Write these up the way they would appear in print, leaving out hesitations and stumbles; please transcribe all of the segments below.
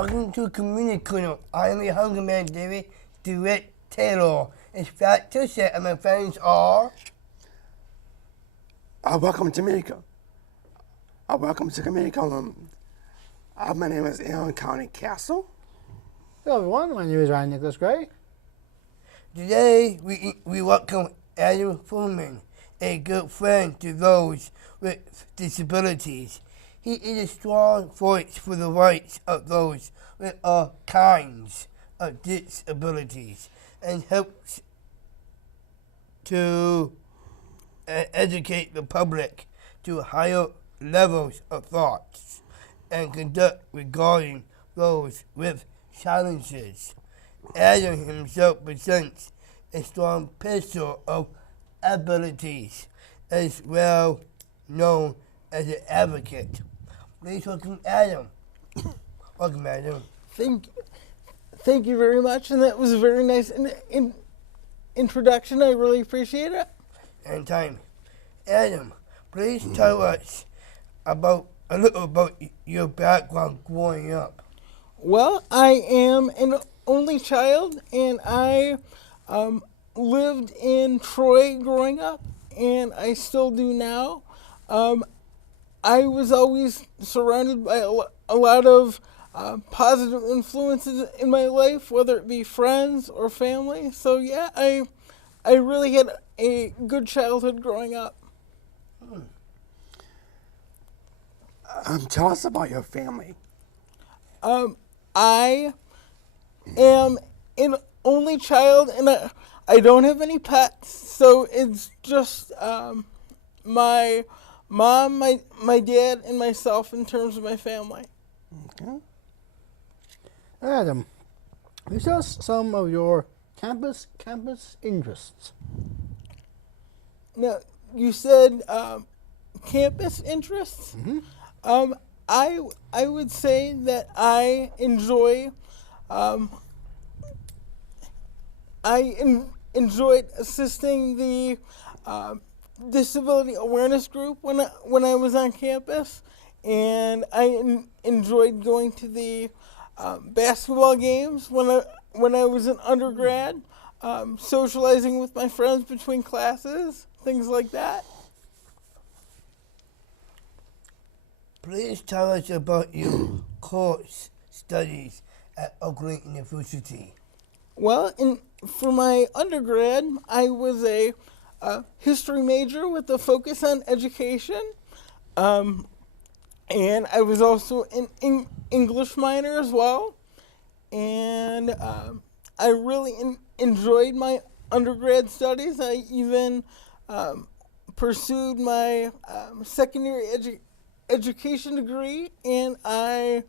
Welcome to Community Corner. I am your hungry man, DeWitt Taylor. It's Fat Tuesday, and my friends are. Welcome to Community. Welcome to Community Corner. My name is Aaron County Castle. Hello everyone, my name is Ryan Nicholas Gray. Today, we welcome Adam Fuhrman, a good friend to those with disabilities. He is a strong voice for the rights of those with all kinds of disabilities and helps to educate the public to higher levels of thoughts and conduct regarding those with challenges. Adam himself presents a strong picture of abilities, as well known as an advocate. Please welcome Adam. Welcome, Adam. Thank you very much, and that was a very nice introduction. I really appreciate it. Anytime. Adam, please tell us a little about your background growing up. Well, I am an only child, and I lived in Troy growing up, and I still do now. I was always surrounded by a lot of positive influences in my life, whether it be friends or family. So yeah, I really had a good childhood growing up. Tell us about your family. I am an only child, and I don't have any pets, so it's just my mom, my dad, and myself in terms of my family. Okay. Adam, please tell us some of your campus interests. Now, you said campus interests? Mm-hmm. I would say that I enjoy enjoyed assisting the disability awareness group when I was on campus, and I enjoyed going to the basketball games when I was an undergrad, socializing with my friends between classes, things like that. Please tell us about your course studies at Oakland University. Well, for my undergrad, I was a history major with a focus on education, and I was also an English minor as well. And I really enjoyed my undergrad studies. I even pursued my secondary education degree, and I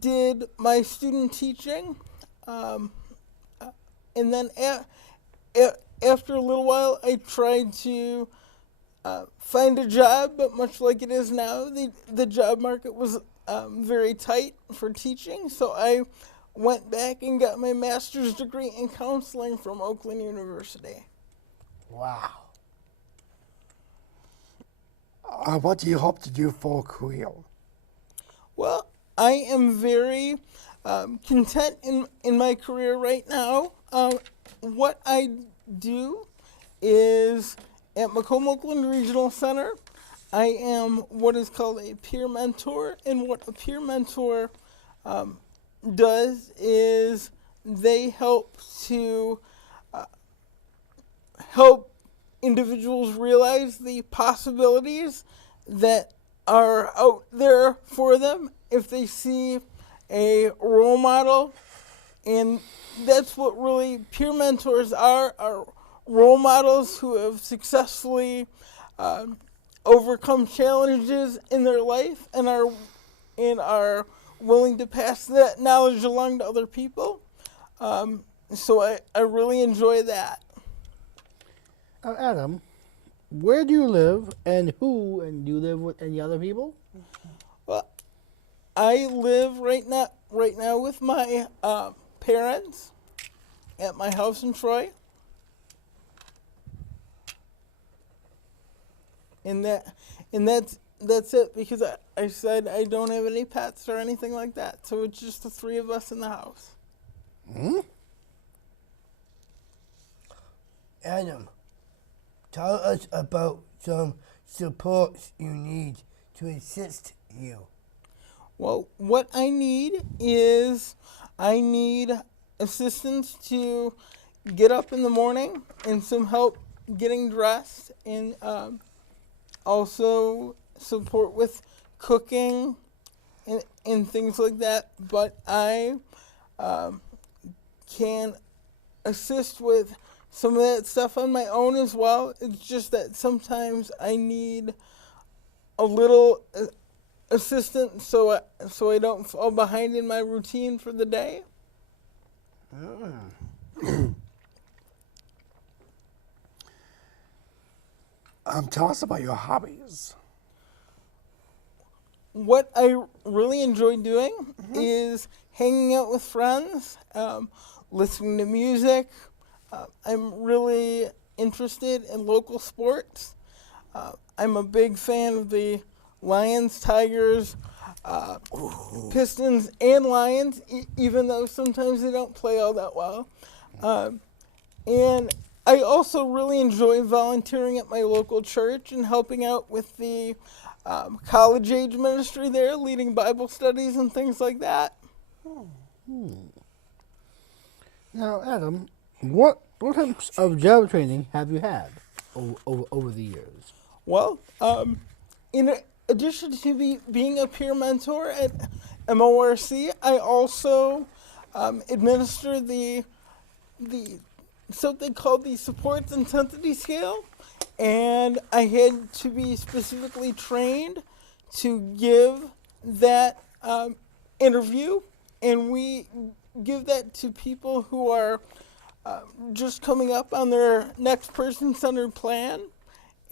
did my student teaching. And then after a little while, I tried to find a job, but much like it is now, the job market was very tight for teaching. So I went back and got my master's degree in counseling from Oakland University. Wow. What do you hope to do for a career? Well, I am very content in my career right now. What I do is at Macomb Oakland Regional Center, I am what is called a peer mentor, and what a peer mentor does is they help to help individuals realize the possibilities that are out there for them if they see a role model. And that's what really peer mentors are role models who have successfully overcome challenges in their life and are willing to pass that knowledge along to other people. So I really enjoy that. Adam, where do you live, and do you live with any other people? Well, I live right now with my parents at my house in Troy, and that's that's it, because I said I don't have any pets or anything like that. So it's just the three of us in the house. Adam, tell us about some supports you need to assist you. Well, what I need is I need assistance to get up in the morning and some help getting dressed, and also support with cooking and things like that. But I can assist with some of that stuff on my own as well. It's just that sometimes I need a little assistance so I don't fall behind in my routine for the day. Tell us about your hobbies. What I really enjoy doing is hanging out with friends, listening to music. I'm really interested in local sports. I'm a big fan of the Lions, Tigers, Pistons, and Lions, even though sometimes they don't play all that well. And I also really enjoy volunteering at my local church and helping out with the college age ministry there, leading Bible studies and things like that. Now, Adam, what types of job training have you had over the years? Well, in addition to being a peer mentor at MORC, I also administer the something called the Supports Intensity Scale, and I had to be specifically trained to give that interview, and we give that to people who are just coming up on their next person-centered plan,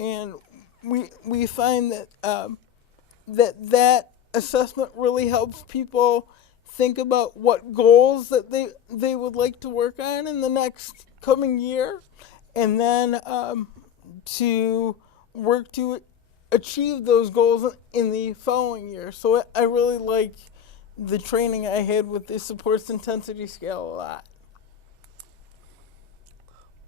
and we find that that assessment really helps people think about what goals that they would like to work on in the next coming year, and then to work to achieve those goals in the following year. So I really like the training I had with the Supports Intensity Scale a lot.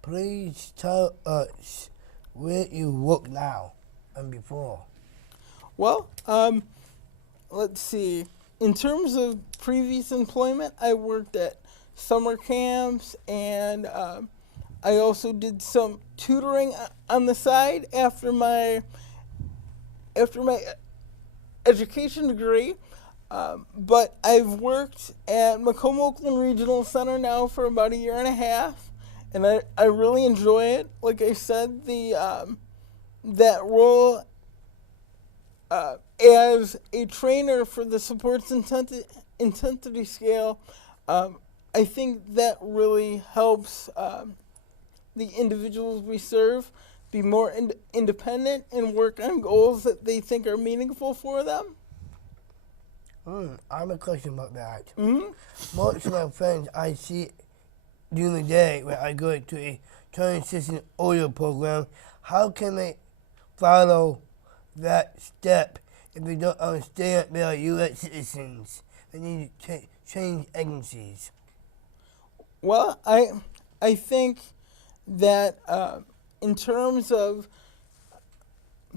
Please tell us where you work now and before. Well, let's see. In terms of previous employment, I worked at summer camps, and I also did some tutoring on the side after my education degree. But I've worked at Macomb, Oakland Regional Center now for about a year and a half, and I really enjoy it. Like I said, that role as a trainer for the Supports Intensity Scale, I think that really helps the individuals we serve be more independent and work on goals that they think are meaningful for them. I have a question about that. Mm-hmm. Most of my friends I see during the day when I go to a transition oil program, how can they follow that step if they don't understand they are U.S. citizens? They need to change agencies. Well, I think that in terms of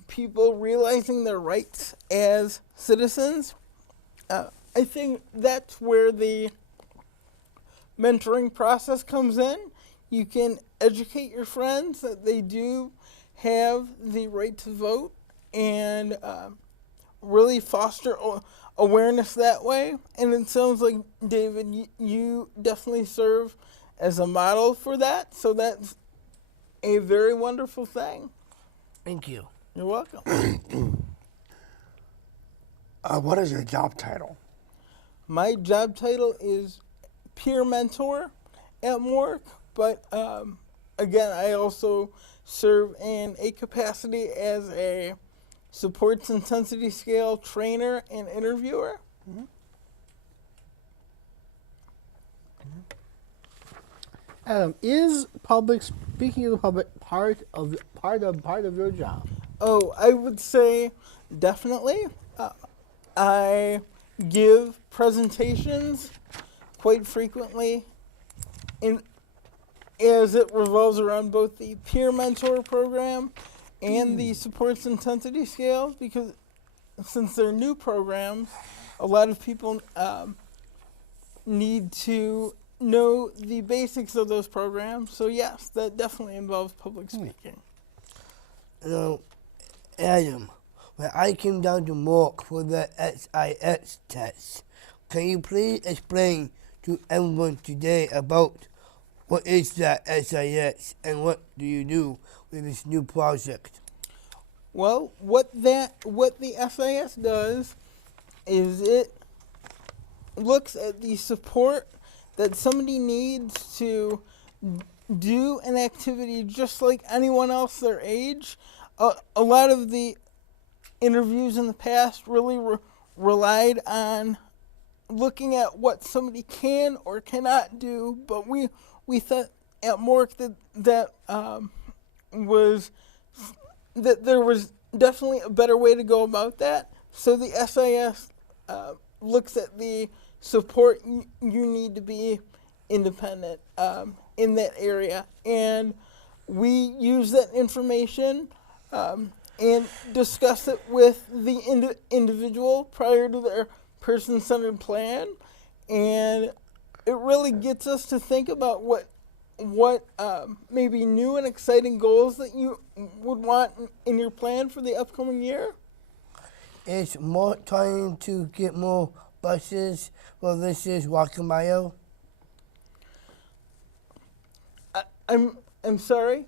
people realizing their rights as citizens, I think that's where the mentoring process comes in. You can educate your friends that they do have the right to vote, and really foster awareness that way. And it sounds like, David, you definitely serve as a model for that, so that's a very wonderful thing. Thank you. You're welcome. What is your job title? My job title is peer mentor at work, but again, I also serve in a capacity as a Supports Intensity Scale trainer and interviewer. Mm-hmm. Adam, is public speaking to the public part of your job? Oh, I would say definitely. I give presentations quite frequently, in, as it revolves around both the peer mentor program and the supports intensity scale, because since they're new programs, a lot of people need to know the basics of those programs. So yes, that definitely involves public speaking. Now, Adam, when I came down to Mork for the XIS test, can you please explain to everyone today about what is that XIS and what do you do with this new project? Well, what the SIS does is it looks at the support that somebody needs to do an activity just like anyone else their age. A lot of the interviews in the past really relied on looking at what somebody can or cannot do, but we thought at Mork that there was definitely a better way to go about that. So the SIS looks at the support you need to be independent in that area, and we use that information and discuss it with the individual prior to their person-centered plan, and it really gets us to think about what maybe new and exciting goals that you would want in your plan for the upcoming year. Is Mork trying to get more buses for this year's Walking Mile? I'm sorry?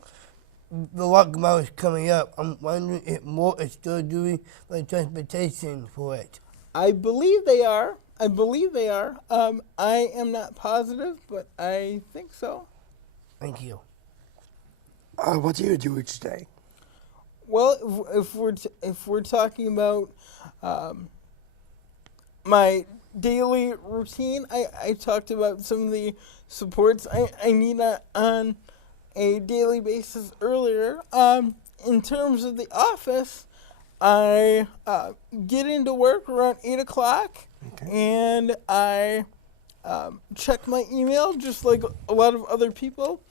The Walking Mile is coming up. I'm wondering if Mork is still doing the transportation for it. I believe they are. I am not positive, but I think so. Thank you. What do you do each day? Well, if we're talking about my daily routine, I talked about some of the supports I need on a daily basis earlier. In terms of the office, I get into work around 8 o'clock, and I check my email just like a lot of other people,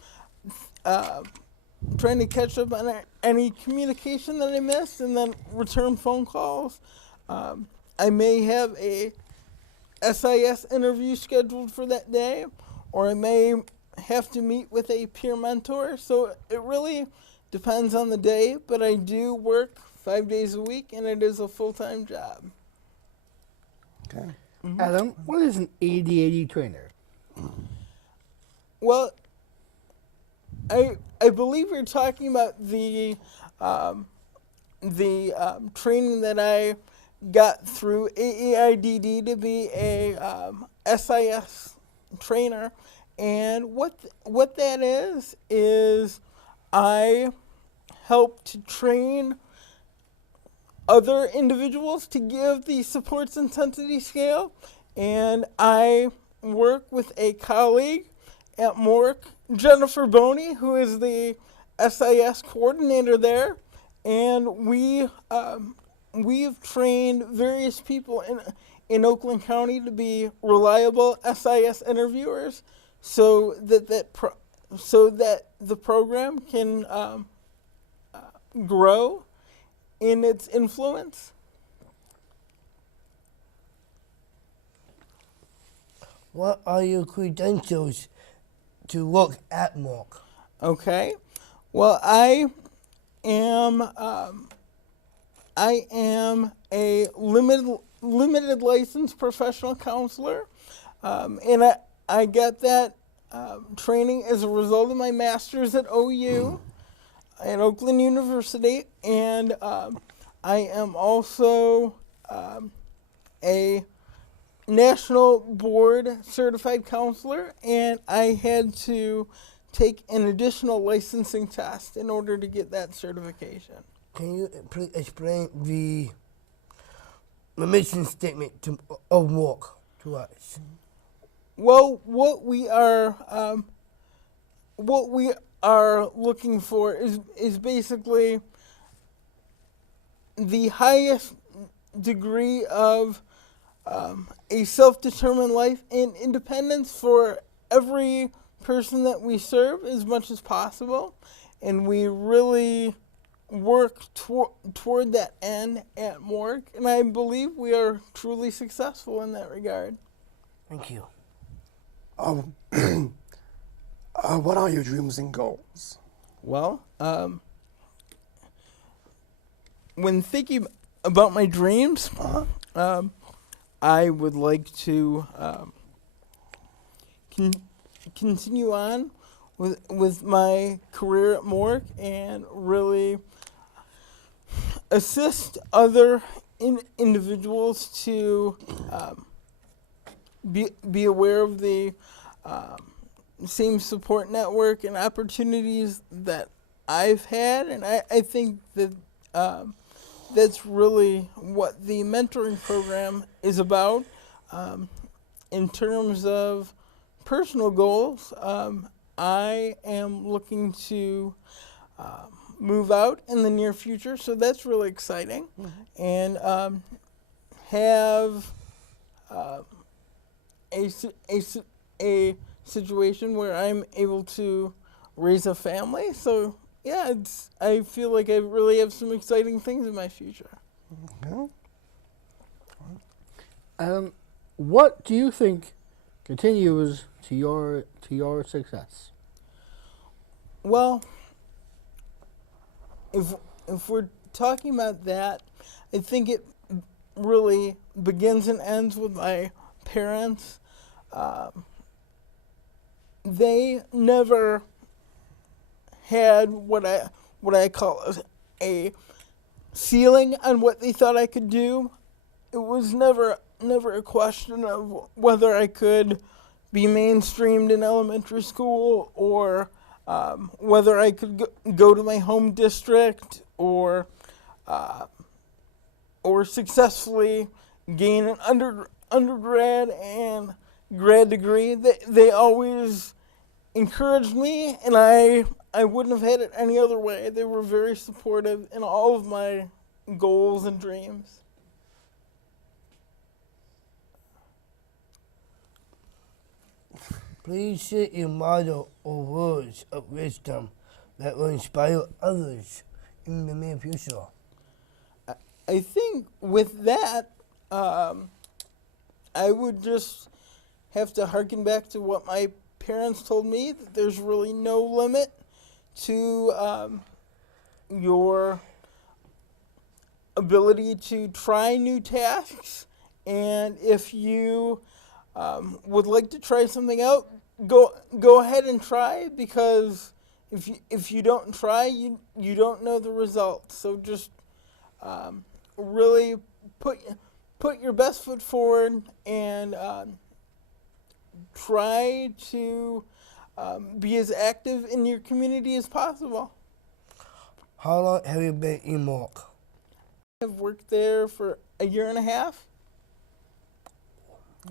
trying to catch up on any communication that I missed, and then return phone calls. I may have a SIS interview scheduled for that day, or I may have to meet with a peer mentor. So it really depends on the day, but I do work 5 days a week, and it is a full-time job. Okay. Adam, what is an ADAD trainer? Well, I believe you're talking about the training that I got through AEIDD to be a SIS trainer, and what that is I help to train other individuals to give the supports intensity scale, and I work with a colleague at Mork, Jennifer Boney, who is the SIS coordinator there, and we've trained various people in Oakland County to be reliable SIS interviewers, so that the program can grow in its influence. What are your credentials to work at Mork? Okay. Well, I am a limited licensed professional counselor, and I got that training as a result of my master's at OU at Oakland University, and I am also a national board certified counselor, and I had to take an additional licensing test in order to get that certification. Can you please explain the mission statement of Mork to us? Well, what we are looking for is basically the highest degree of a self-determined life and independence for every person that we serve as much as possible. And we really work toward that end at Mork. And I believe we are truly successful in that regard. Thank you. What are your dreams and goals? Well, when thinking about my dreams, I would like to continue on with my career at Mork and really assist other individuals to be aware of the same support network and opportunities that I've had, and I think that that's really what the mentoring program is about. In terms of personal goals, I am looking to move out in the near future, so that's really exciting, and have a situation where I'm able to raise a family. So yeah, I feel like I really have some exciting things in my future. What do you think continues to your success? Well, if we're talking about that, I think it really begins and ends with my parents. They never had what I call a ceiling on what they thought I could do. It was never a question of whether I could be mainstreamed in elementary school or whether I could go to my home district or successfully gain an undergrad and grad degree. They always encouraged me, and I wouldn't have had it any other way. They were very supportive in all of my goals and dreams. Please share your motto or words of wisdom that will inspire others in the near future. I think with that, I would just have to harken back to what my parents told me, that there's really no limit to your ability to try new tasks. And if you would like to try something out, go ahead and try, because if you don't try, you don't know the results. So just really put your best foot forward and try to be as active in your community as possible. How long have you been in Mork? I've worked there for a year and a half.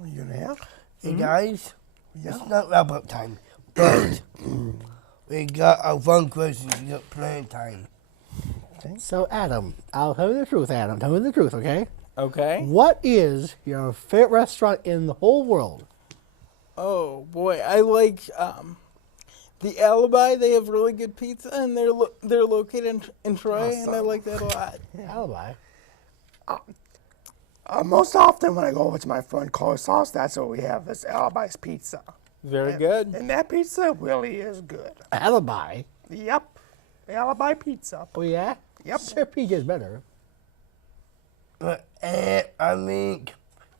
A year and a half? Hey guys, Yeah. it's not wrap up time, but we got our fun questions. We got playing time. So, Adam, I'll tell you the truth, Adam. Tell me the truth, okay? Okay. What is your favorite restaurant in the whole world? Oh boy, I like the Alibi. They have really good pizza, and they're located in Troy, and I like that a lot. Alibi. Most often when I go over to my friend Carl's house, that's what we have is Alibi's Pizza. Very good. And that pizza really is good. Alibi? Yep. Alibi Pizza. Oh, yeah? Yep. Sir PJ's better. I mean,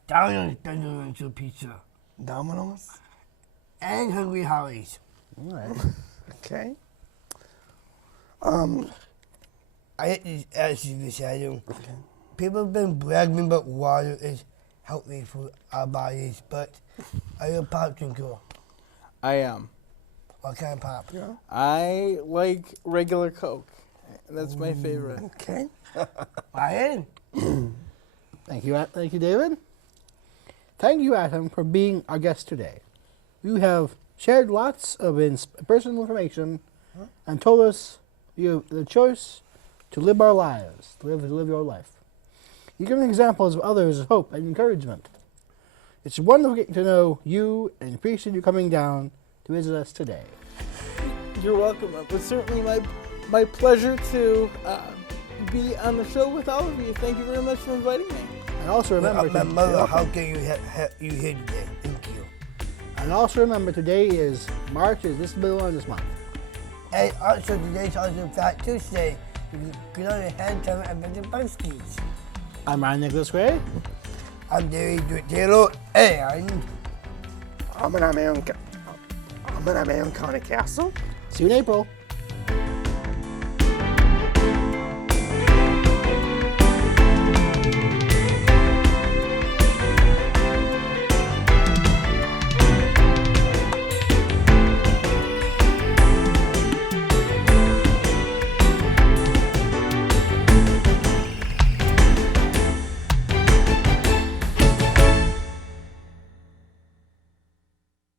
Domino's better than your pizza. Domino's. And Hungry Howie's. All right. Okay. I hate to ask you this, Adam. People have been bragging about water is healthy for our bodies, but are you a pop drinker? I am. What kind of pop? Yeah. I like regular Coke. That's my favorite. Okay. Ryan? Thank you, David. Thank you, Adam, for being our guest today. You have shared lots of personal information and told us you have the choice to live our lives, to live your life. You give examples of others of hope and encouragement. It's wonderful getting to know you and appreciate you coming down to visit us today. You're welcome. It was certainly my pleasure to be on the show with all of you. Thank you very much for inviting me. And also remember, my mother, how can you you here today? Thank you. And also remember, today is March, is Disability Awareness Month. And also today's also Fat Tuesday. You can get on your hand time and make the birthdays. I'm Ryan Nicholas Gray. I'm DeWitt Taylor, and I'm gonna have my own County Castle. See you in April.